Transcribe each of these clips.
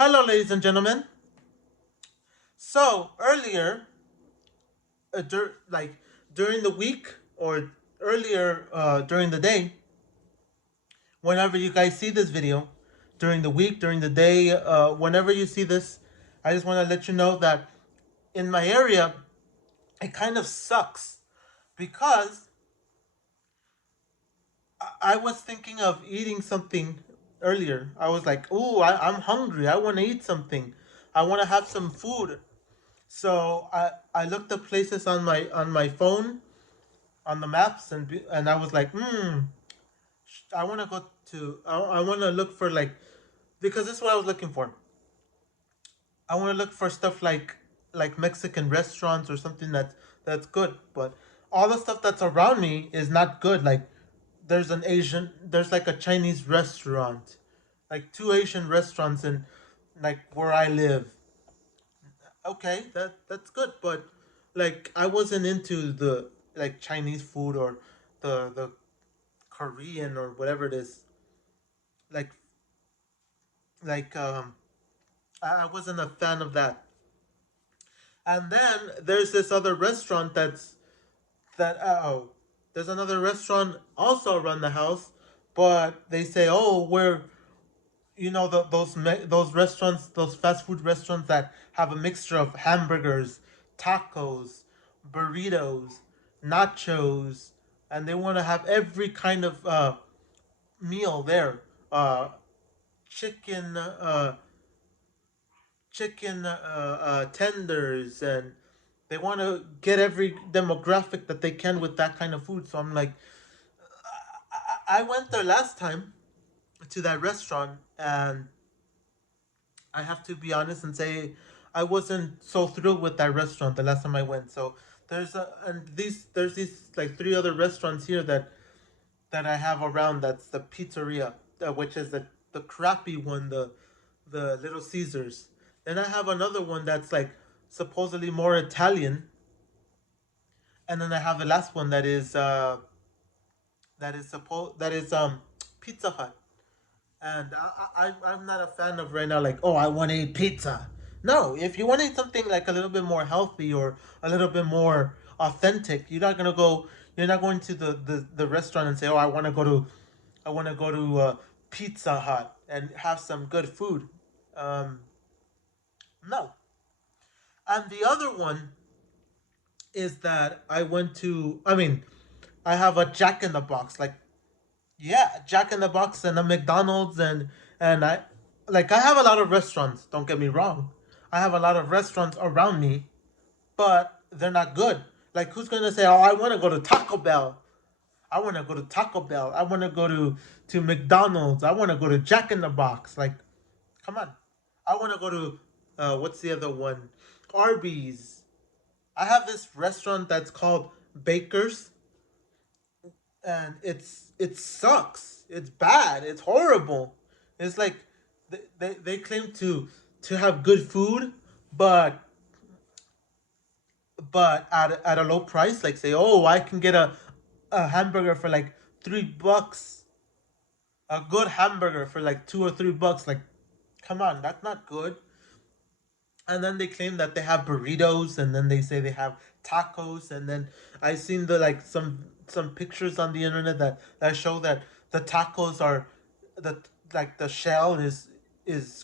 Hello, ladies and gentlemen. So earlier, like during the week or earlier during the day, whenever you guys see this video, during the week, during the day, whenever you see this, I just want to let you know that in my area, it kind of sucks because I was thinking of eating something earlier. I was like, "Ooh, I'm hungry. I want to eat something. I want to have some food." So I looked up places on my phone on the maps and I was like, I want to go to I want to look for like because this is what I was looking for. I want to look for stuff like Mexican restaurants or something that's good, but all the stuff that's around me is not good. Like there's like a Chinese restaurant, like two Asian restaurants in like where I live. Okay, that's good, but like I wasn't into the like Chinese food or the Korean or whatever it is. Like like I wasn't a fan of that. And then there's this other restaurant that oh there's another restaurant also around the house, but they say oh we're those restaurants, those fast food restaurants that have a mixture of hamburgers, tacos, burritos, nachos, and they want to have every kind of meal there. Uh, chicken, tenders, and they want to get every demographic that they can with that kind of food. So I'm like, I went there last time to that restaurant, and I have to be honest and say I wasn't so thrilled with that restaurant the last time I went. So there's these like three other restaurants here that I have around. That's the pizzeria, which is the crappy one, the Little Caesars. Then I have another one that's like supposedly more Italian, and then I have the last one that is Pizza Hut. And I'm not a fan of right now. Like, oh, I want to eat pizza. No, if you want to eat something like a little bit more healthy or a little bit more authentic, you're not gonna go. You're not going to the restaurant and say, oh, I want to go to Pizza Hut and have some good food. Um, no. And the other one is that I went to. I mean, I have a Jack in the Box. Like, yeah, Jack in the Box and a McDonald's and I have a lot of restaurants, don't get me wrong. I have a lot of restaurants around me, but they're not good. Like who's going to say, "Oh, I want to go to Taco Bell. I want to go to Taco Bell. I want to go to McDonald's. I want to go to Jack in the Box." Like, come on. I want to go to what's the other one? Arby's. I have this restaurant that's called Baker's, and it sucks. It's bad. It's horrible. It's like they claim to have good food, but at a low price. Like say, oh, I can get a hamburger for like $3, a good hamburger for like $2 or $3. Like, come on, that's not good. And then they claim that they have burritos, and then they say they have tacos, and then I seen the like some pictures on the internet that show that the tacos are the like the shell is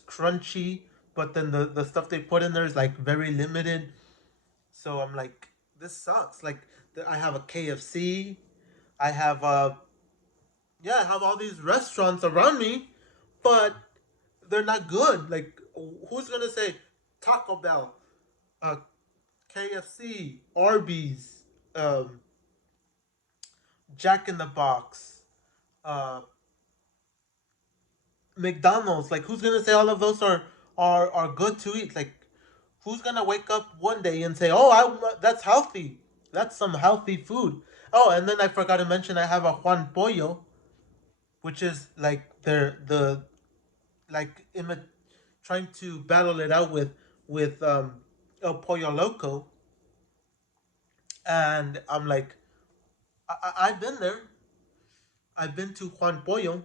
crunchy, but then the stuff they put in there is like very limited. So I'm like, this sucks. Like I have a KFC, I have yeah, I have all these restaurants around me, but they're not good. Like who's gonna say Taco Bell, uh, KFC, Arby's, Jack in the Box, uh, McDonald's? Like who's gonna say all of those are good to eat? Like who's gonna wake up one day and say, "Oh, that's healthy. That's some healthy food." Oh, and then I forgot to mention I have a Juan Pollo, which is like the like trying to battle it out with El Pollo Loco, and I'm like, I've been there. I've been to Juan Pollo,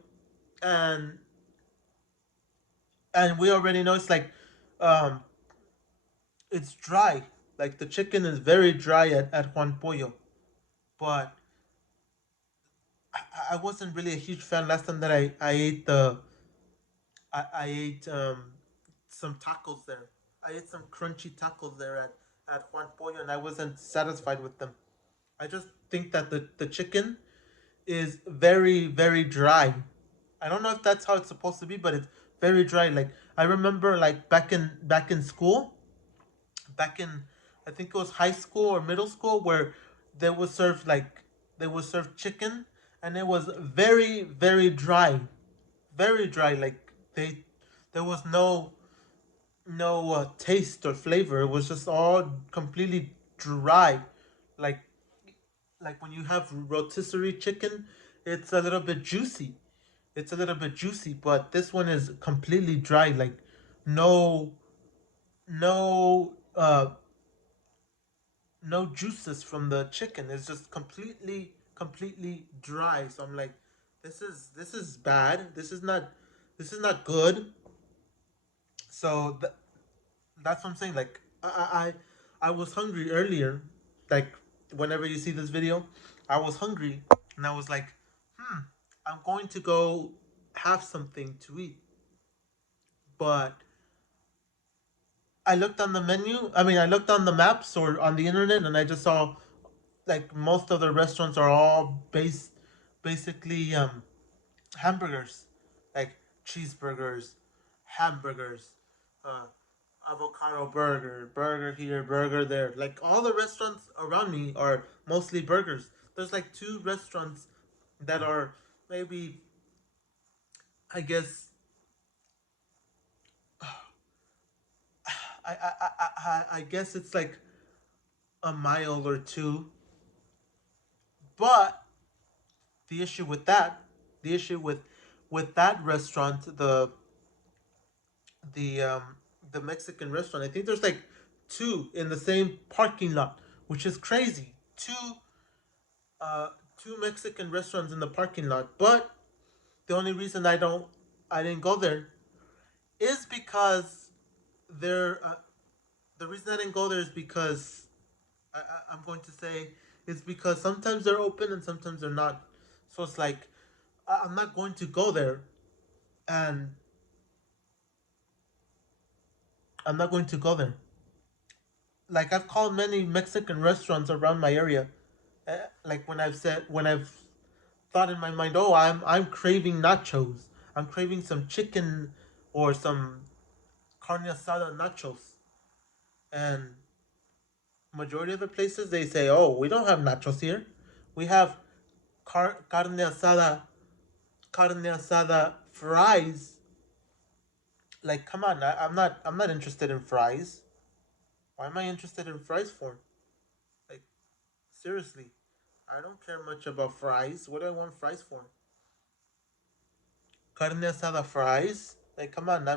and and we already know it's like, um, it's dry. Like the chicken is very dry at Juan Pollo. But I wasn't really a huge fan last time that I ate I ate some tacos there. I ate some crunchy tacos there at Juan Pollo, and I wasn't satisfied with them. I just think that the chicken is very, very dry. I don't know if that's how it's supposed to be, but it's very dry. Like I remember, like back in school, back in, I think it was high school or middle school, where they would serve like they would serve chicken, and it was very, very dry, very dry. Like there was no taste or flavor. It was just all completely dry. Like like when you have rotisserie chicken, it's a little bit juicy. It's a little bit juicy, but this one is completely dry. Like no no no juices from the chicken. It's just completely dry. So I'm like, this is bad. This is not good. So that's what I'm saying. Like I was hungry earlier. Like whenever you see this video, I was hungry and I was like, I'm going to go have something to eat. But I looked on the menu. I mean, I looked on the maps or on the internet, and I just saw like most of the restaurants are all basically hamburgers, like cheeseburgers, hamburgers, uh, avocado burger, burger here, burger there. Like all the restaurants around me are mostly burgers. There's like two restaurants that are maybe, I guess, I guess it's like a mile or two. But the issue with that, the issue with that restaurant, the um the Mexican restaurant. I think there's like two in the same parking lot, which is crazy. Uh two Mexican restaurants in the parking lot. But the only reason I didn't go there is because they're the reason I didn't go there is because I'm going to say is because sometimes they're open and sometimes they're not. So it's like I'm not going to go there, and I'm not going to go there. Like I've called many Mexican restaurants around my area. Like when I've thought in my mind, oh, I'm craving nachos. I'm craving some chicken or some carne asada nachos. And majority of the places they say, oh, we don't have nachos here. We have carne asada fries. Like, come on, I'm not interested in fries. Why am I interested in fries for? Like, seriously, I don't care much about fries. What do I want fries for? Carne asada fries? Like, come on,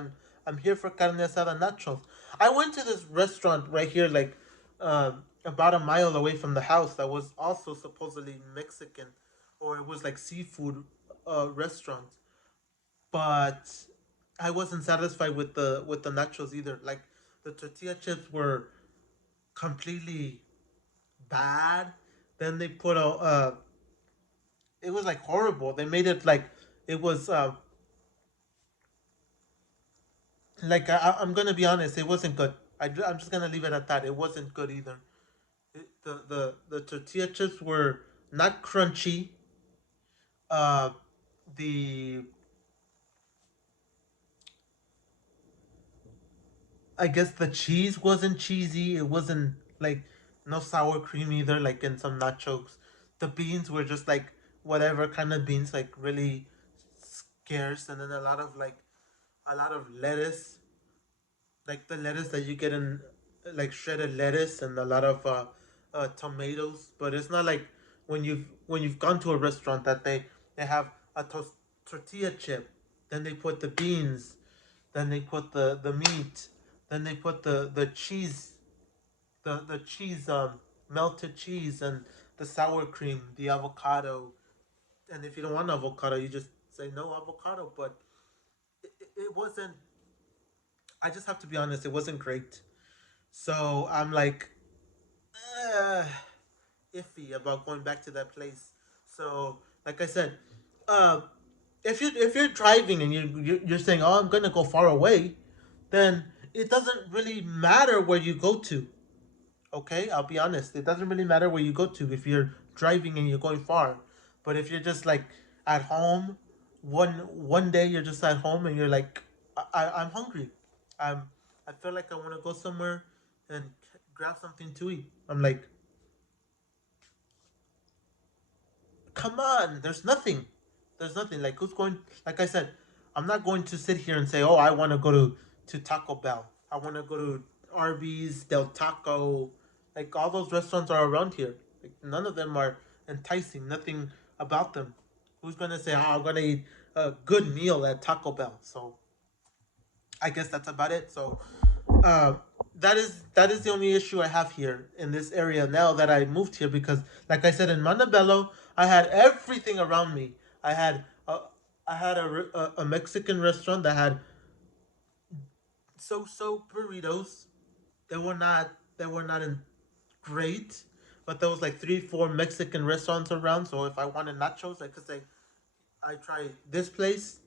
I'm here for carne asada nachos. I went to this restaurant right here, like, about a mile away from the house that was also supposedly Mexican, or it was like seafood restaurant. But I wasn't satisfied with the nachos either. Like, the tortilla chips were completely bad. Then they put a it was like horrible. They made it like it was like I'm gonna be honest, it wasn't good. I'm just gonna leave it at that. It wasn't good either. The tortilla chips were not crunchy. Uh, the I guess the cheese wasn't cheesy. It wasn't like no sour cream either. Like in some nachos, the beans were just like whatever kind of beans, like really scarce, and then a lot of lettuce, like the lettuce that you get in like shredded lettuce and a lot of tomatoes. But it's not like when you've gone to a restaurant that they have a tortilla chip, then they put the beans, then they put the meat, then they put the cheese, the cheese, melted cheese, and the sour cream, the avocado. And if you don't want avocado, you just say no avocado. But it wasn't I just have to be honest, it wasn't great. So I'm like, uh, iffy about going back to that place. So, like I said, uh, if you're driving and you're saying, "Oh, I'm gonna go far away," then it doesn't really matter where you go to. Okay, I'll be honest. It doesn't really matter where you go to if you're driving and you're going far. But if you're just like at home, one day you're just at home and you're like, I'm hungry. I'm I feel like I want to go somewhere and grab something to eat. I'm like, come on, there's nothing. There's nothing. Like who's going? Like I said, I'm not going to sit here and say, oh, I want to go to Taco Bell. I want to go to Arby's, Del Taco. Like all those restaurants are around here. Like none of them are enticing. Nothing about them. Who's gonna say, oh, I'm gonna eat a good meal at Taco Bell? So I guess that's about it. So uh, that is the only issue I have here in this area now that I moved here because, like I said, in Montebello, I had everything around me. I had a Mexican restaurant that had so burritos. They were not in great, but there was like 3 4 Mexican restaurants around. So if I wanted nachos, I could say I try this place.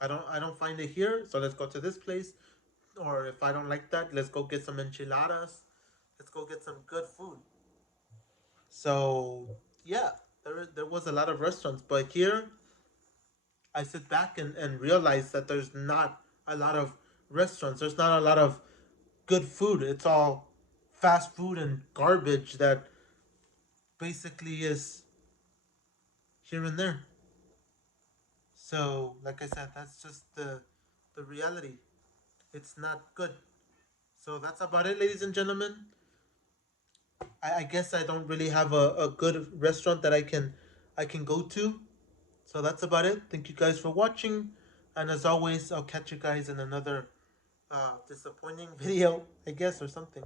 I don't find it here, so let's go to this place. Or if I don't like that, let's go get some enchiladas. Let's go get some good food. So yeah, there was a lot of restaurants, but here I sit back and realize that there's not a lot of restaurants. There's not a lot of good food. It's all fast food and garbage that basically is here and there. So like I said, that's just the reality. It's not good. So that's about it, ladies and gentlemen. I guess I don't really have a good restaurant that I can go to. So that's about it. Thank you guys for watching. And as always, I'll catch you guys in another disappointing video, I guess, or something.